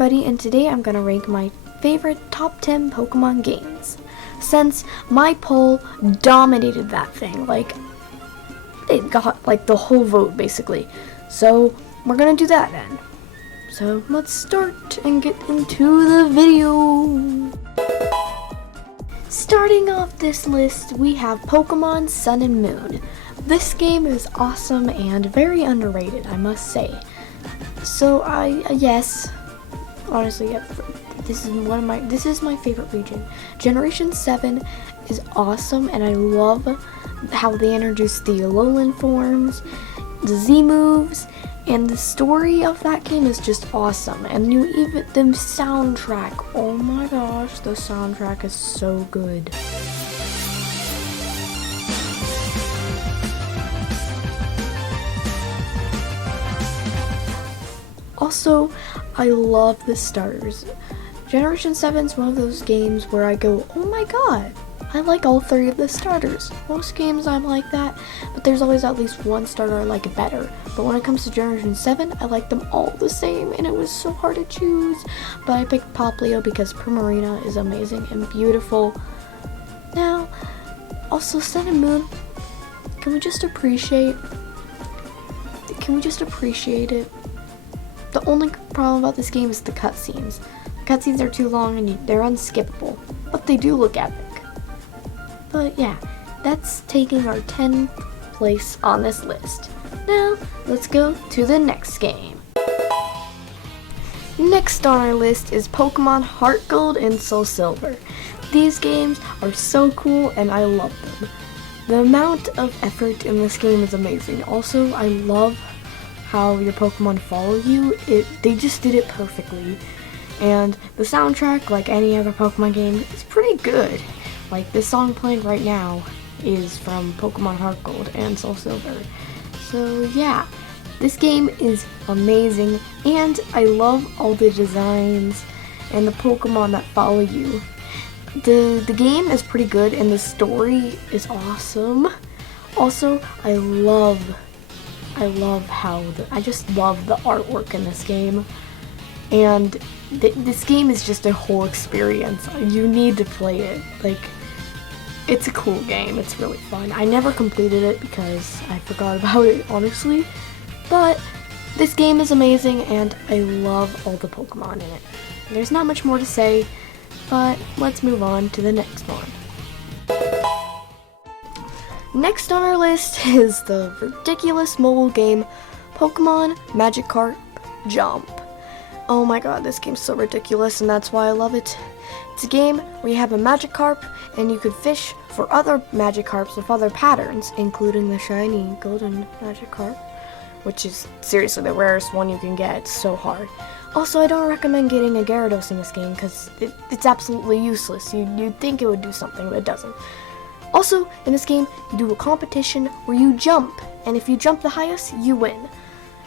everybody, and today I'm gonna rank my favorite top 10 Pokemon games. Since my poll dominated that thing, like, it got like the whole vote basically. So we're gonna do that then. So let's start and get into the video. Starting off this list, we have Pokemon Sun and Moon. This game is awesome and very underrated, I must say. So yes, honestly, yeah, this is my favorite region. Generation 7 is awesome, and I love how they introduced the Alolan forms, the Z moves, and the story of that game is just awesome. And the soundtrack, oh my gosh, the soundtrack is so good. Also, I love the starters. Generation 7 is one of those games where I go, oh my god, I like all 3 of the starters. Most games I'm like that, but there's always at least one starter I like better. But when it comes to Generation 7, I like them all the same, and it was so hard to choose. But I picked Poplio because Primarina is amazing and beautiful. Now, also Sun and Moon, can we just appreciate it? The only problem about this game is the cutscenes. The cutscenes are too long and they're unskippable, but they do look epic. But yeah, that's taking our 10th place on this list. Now, let's go to the next game. Next on our list is Pokemon HeartGold and SoulSilver. These games are so cool and I love them. The amount of effort in this game is amazing. Also, I love how your Pokemon follow you. They just did it perfectly. And the soundtrack, like any other Pokemon game, is pretty good. Like this song playing right now is from Pokemon HeartGold and SoulSilver. So yeah, this game is amazing, and I love all the designs and the Pokemon that follow you. The game is pretty good and the story is awesome. Also, I just love the artwork in this game, and this game is just a whole experience. You need to play it. Like, it's a cool game. It's really fun. I never completed it because I forgot about it, honestly, but this game is amazing and I love all the Pokemon in it. There's not much more to say, but let's move on to the next one. Next on our list is the ridiculous mobile game Pokemon Magikarp Jump. Oh my god, this game's so ridiculous, and that's why I love it. It's a game where you have a Magikarp and you could fish for other Magikarps with other patterns, including the shiny golden Magikarp, which is seriously the rarest one you can get. It's so hard. Also, I don't recommend getting a Gyarados in this game because it's absolutely useless. You'd think it would do something, but it doesn't. Also, in this game, you do a competition where you jump, and if you jump the highest, you win.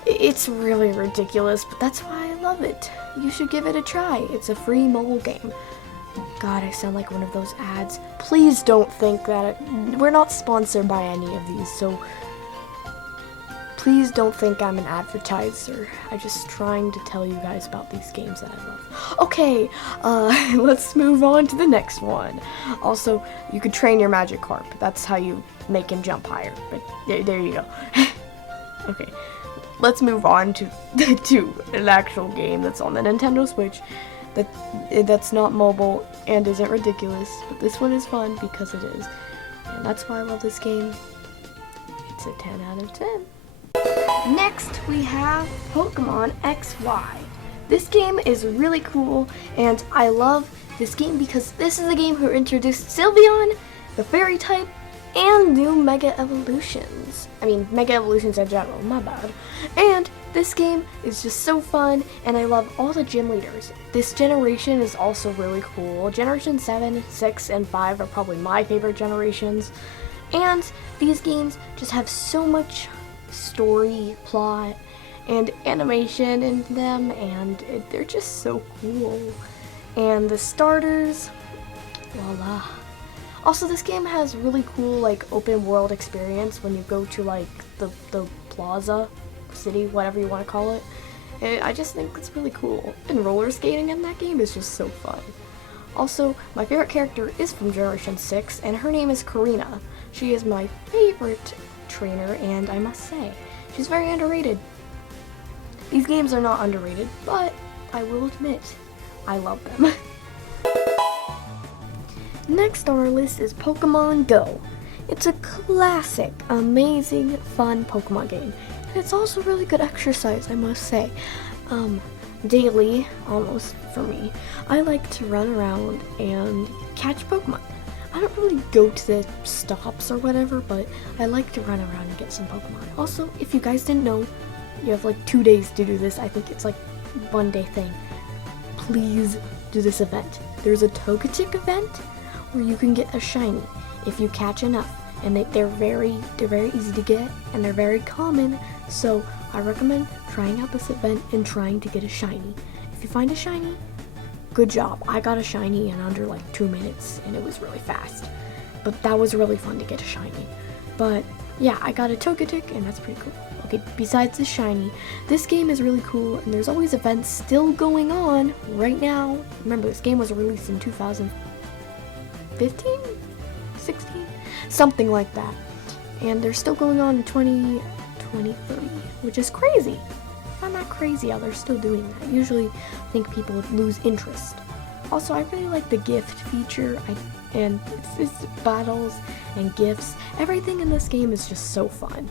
It's really ridiculous, but that's why I love it. You should give it a try. It's a free mobile game. God, I sound like one of those ads. Please don't think that we're not sponsored by any of these, so please don't think I'm an advertiser. I'm just trying to tell you guys about these games that I love. Okay, let's move on to the next one. Also, you could train your Magikarp. That's how you make him jump higher. But there you go. Okay, let's move on to an actual game that's on the Nintendo Switch. That's not mobile and isn't ridiculous, but this one is fun because it is. And that's why I love this game. It's a 10 out of 10. Next, we have Pokemon XY. This game is really cool, and I love this game because this is a game who introduced Sylveon, the Fairy type, and new Mega Evolutions. I mean, Mega Evolutions in general, my bad. And this game is just so fun, and I love all the gym leaders. This generation is also really cool. Generation 7, 6, and 5 are probably my favorite generations. And these games just have so much story, plot, and animation in them, and they're just so cool. And the starters, voila. Also, this game has really cool, like, open world experience when you go to, like, the plaza, city, whatever you want to call it. I just think it's really cool. And roller skating in that game is just so fun. Also, my favorite character is from Generation 6, and her name is Karina. She is my favorite trainer, and I must say, she's very underrated. These games are not underrated, but I will admit, I love them. Next on our list is Pokemon Go. It's a classic, amazing, fun Pokemon game. And it's also really good exercise, I must say. Daily, almost for me, I like to run around and catch Pokemon. I don't really go to the stops or whatever, but I like to run around and get some Pokemon. Also, if you guys didn't know, you have like 2 days to do this. I think it's like 1 day thing. Please do this event. There's a Togetic event where you can get a shiny if you catch enough. And they're very easy to get, and they're very common, so I recommend trying out this event and trying to get a shiny. If you find a shiny, good job. I got a shiny in under like 2 minutes, and it was really fast. But that was really fun to get a shiny. But yeah, I got a Togetic, and that's pretty cool. Okay, besides the shiny, this game is really cool, and there's always events still going on right now. Remember, this game was released in 2015? 16? Something like that. And they're still going on in 2023, which is crazy. I find that crazy how they're still doing that. Usually I think people would lose interest. Also, I really like the gift feature, and it's battles and gifts. Everything in this game is just so fun.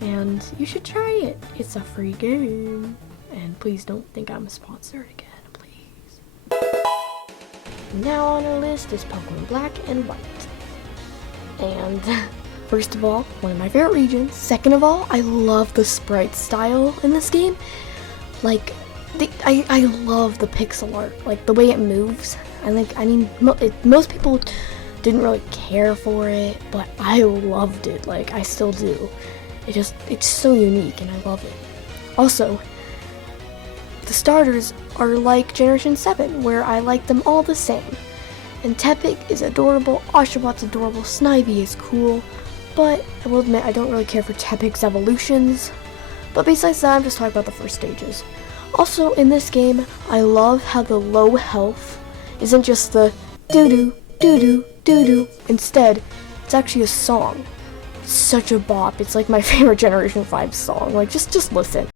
And you should try it. It's a free game. And please don't think I'm sponsored again, please. Now on our list is Pokemon Black and White. And first of all, one of my favorite regions. Second of all, I love the sprite style in this game. Like, I love the pixel art, like the way it moves. Most people didn't really care for it, but I loved it. Like, I still do. It's so unique, and I love it. Also, the starters are like Generation 7, where I like them all the same. And Tepig is adorable, Oshawott adorable, Snivy is cool, but I will admit I don't really care for Tepig's evolutions. But besides that, I'm just talking about the first stages. Also, in this game, I love how the low health isn't just the doo-doo, doo-doo, doo-doo. Instead, it's actually a song. It's such a bop. It's like my favorite Generation 5 song. Like, just listen.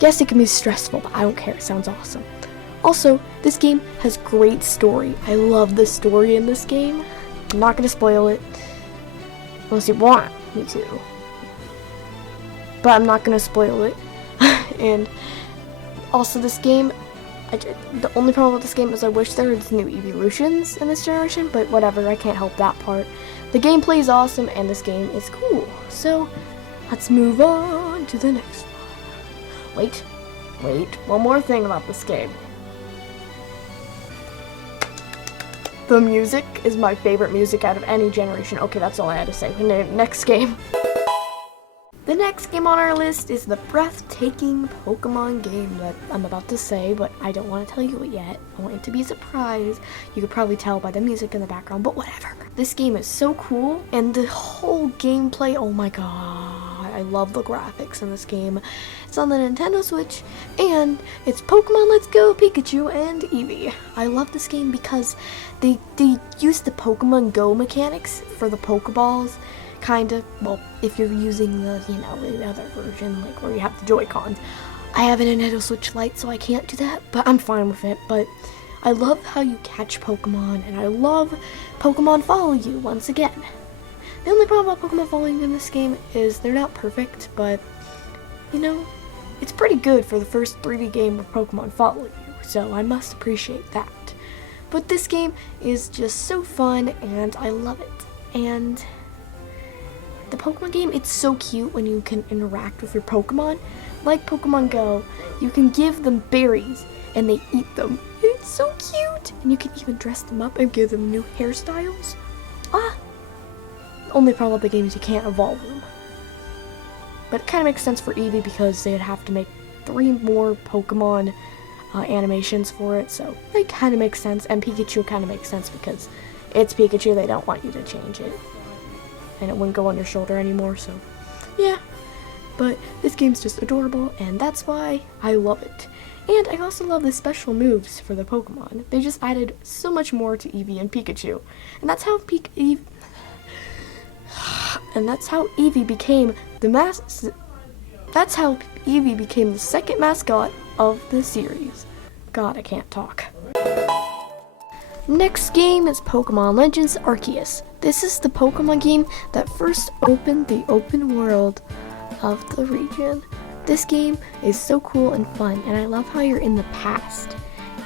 Yes, it can be stressful, but I don't care. It sounds awesome. Also, this game has great story. I love the story in this game. I'm not going to spoil it, unless you want me to. But I'm not going to spoil it. And also, this game, the only problem with this game is I wish there was new evolutions in this generation, but whatever, I can't help that part. The gameplay is awesome, and this game is cool. So, let's move on to the next one. Wait, one more thing about this game. The music is my favorite music out of any generation. Okay, that's all I had to say. Next game. The next game on our list is the breathtaking Pokemon game that I'm about to say, but I don't want to tell you it yet. I want it to be a surprise. You could probably tell by the music in the background, but whatever. This game is so cool, and the whole gameplay, oh my god, I love the graphics in this game. It's on the Nintendo Switch, and it's Pokemon Let's Go Pikachu and Eevee. I love this game because they use the Pokemon Go mechanics for the Pokeballs. Kinda, well, if you're using the other version, like where you have the Joy-Cons. I have a Nintendo Switch Lite, so I can't do that, but I'm fine with it. But I love how you catch Pokemon, and I love Pokemon follow you once again. The only problem about Pokemon following you in this game is they're not perfect, but, it's pretty good for the first 3D game where Pokemon follow you, so I must appreciate that. But this game is just so fun, and I love it. And the Pokemon game, it's so cute when you can interact with your Pokemon. Like Pokemon Go, you can give them berries and they eat them. It's So cute! And you can even dress them up and give them new hairstyles. Only problem with the game is you can't evolve them. But it kind of makes sense for Eevee because they'd have to make 3 more Pokemon animations for it, so it kind of makes sense. And Pikachu kind of makes sense because it's Pikachu, they don't want you to change it. And it wouldn't go on your shoulder anymore, so yeah. But this game's just adorable, and that's why I love it. And I also love the special moves for the Pokemon. They just added so much more to Eevee and Pikachu. And that's how Eevee became the second mascot of the series. God, I can't talk. Next game is Pokemon Legends Arceus. This is the Pokemon game that first opened the open world of the region. This game is so cool and fun, and I love how you're in the past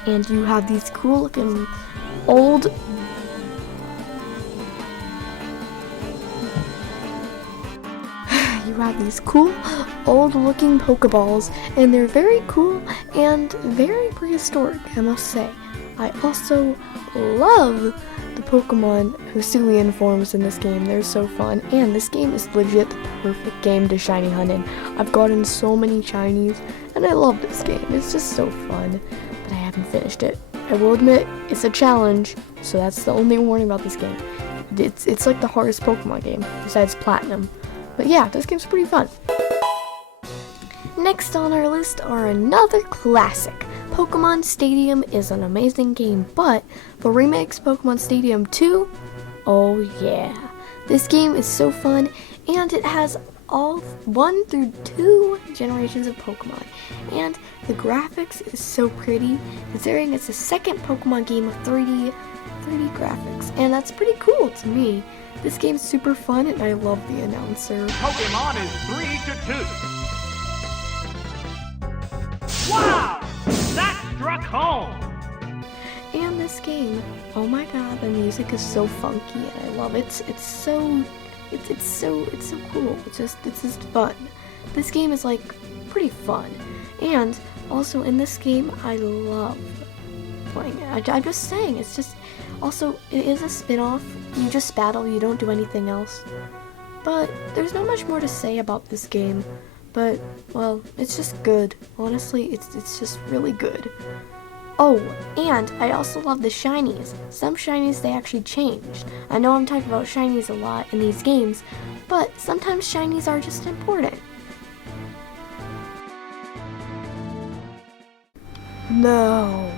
and you have these cool looking old looking Pokeballs, and they're very cool and very prehistoric, I must say. I also love the Pokemon Hisuian forms in this game. They're so fun, and this game is legit the perfect game to shiny hunt in. I've gotten so many shinies, and I love this game. It's just so fun, but I haven't finished it. I will admit, it's a challenge, so that's the only warning about this game. It's like the hardest Pokemon game, besides Platinum. But yeah, this game's pretty fun. Next on our list are another classic. Pokemon Stadium is an amazing game, but the remakes Pokemon Stadium 2, oh yeah. This game is so fun, and it has all 1 through 2 generations of Pokemon. And the graphics is so pretty, considering it's the second Pokemon game with 3D graphics. And that's pretty cool to me. This game's super fun, and I love the announcer. Pokemon is 3-2. Wow! That struck home! And this game, oh my god, the music is so funky, and I love it. It's so cool. It's just fun. This game is like pretty fun, and also in this game, I love playing it. I'm just saying, it's just also it is a spin-off. You just battle. You don't do anything else. But there's not much more to say about this game. But, well, it's just good. Honestly, it's just really good. Oh, and I also love the shinies. Some shinies, they actually changed. I know I'm talking about shinies a lot in these games, but sometimes shinies are just important. Now,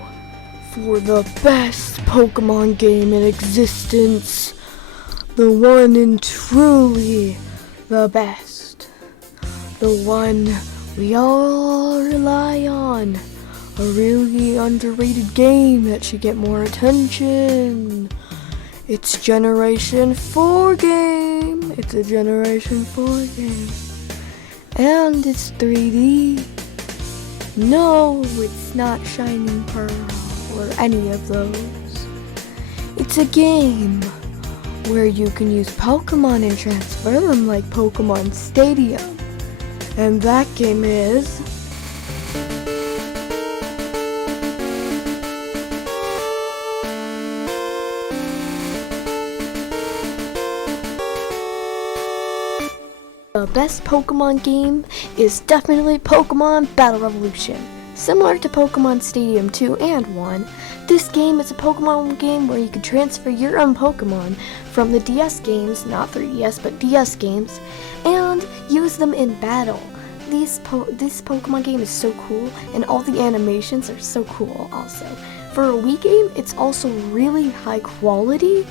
for the best Pokemon game in existence. The one and truly the best. The one we all rely on. A really underrated game that should get more attention. It's Generation 4 game. It's a Generation 4 game. And it's 3D. No, it's not Shining Pearl or any of those. It's a game where you can use Pokemon and transfer them like Pokemon Stadium. And that game is... The best Pokemon game is definitely Pokemon Battle Revolution. Similar to Pokemon Stadium 2 and 1, this game is a Pokemon game where you can transfer your own Pokemon from the DS games, not 3DS, but DS games, and use them in battle. This Pokemon game is so cool, and all the animations are so cool also. For a Wii game, it's also really high quality,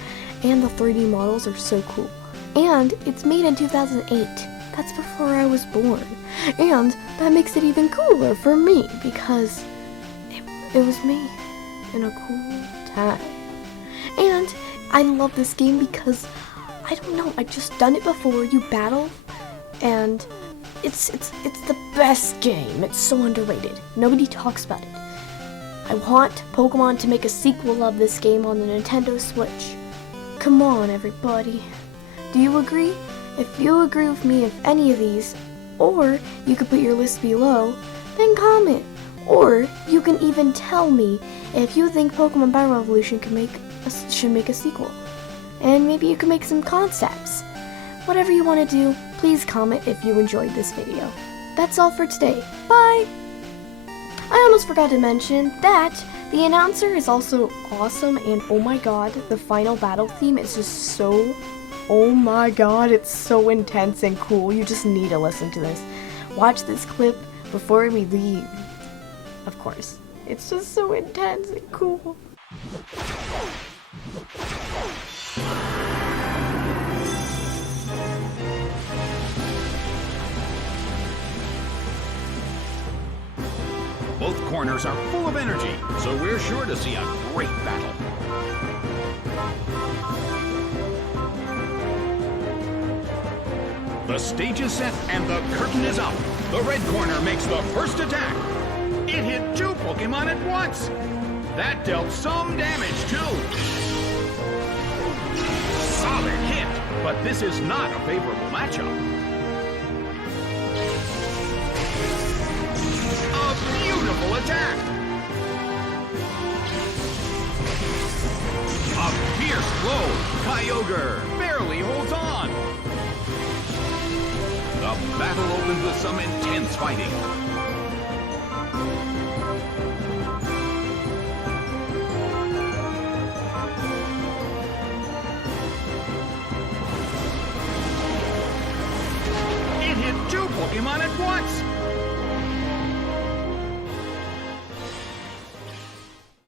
and the 3D models are so cool. And it's made in 2008. That's before I was born. And that makes it even cooler for me because it was made in a cool time. And I love this game because, I don't know, I've just done it before. You battle, and it's the best game. It's so underrated. Nobody talks about it. I want Pokemon to make a sequel of this game on the Nintendo Switch. Come on, everybody. Do you agree? If you agree with me of any of these, or you could put your list below, then comment. Or you can even tell me if you think Pokemon Battle Revolution should make a sequel. And maybe you can make some concepts. Whatever you want to do, please comment if you enjoyed this video. That's all for today. Bye! I almost forgot to mention that the announcer is also awesome, and oh my god, the final battle theme is just so, oh my god, it's so intense and cool. You just need to listen to this. Watch this clip before we leave. Of course. It's just so intense and cool. Both corners are full of energy, so we're sure to see a great battle. The stage is set and the curtain is up. The red corner makes the first attack. It hit 2 Pokemon at once. That dealt some damage too. Solid hit, but this is not a favorable matchup. A beautiful attack! A fierce blow! Kyogre barely holds on! The battle opens with some intense fighting. It hit 2 Pokemon at once!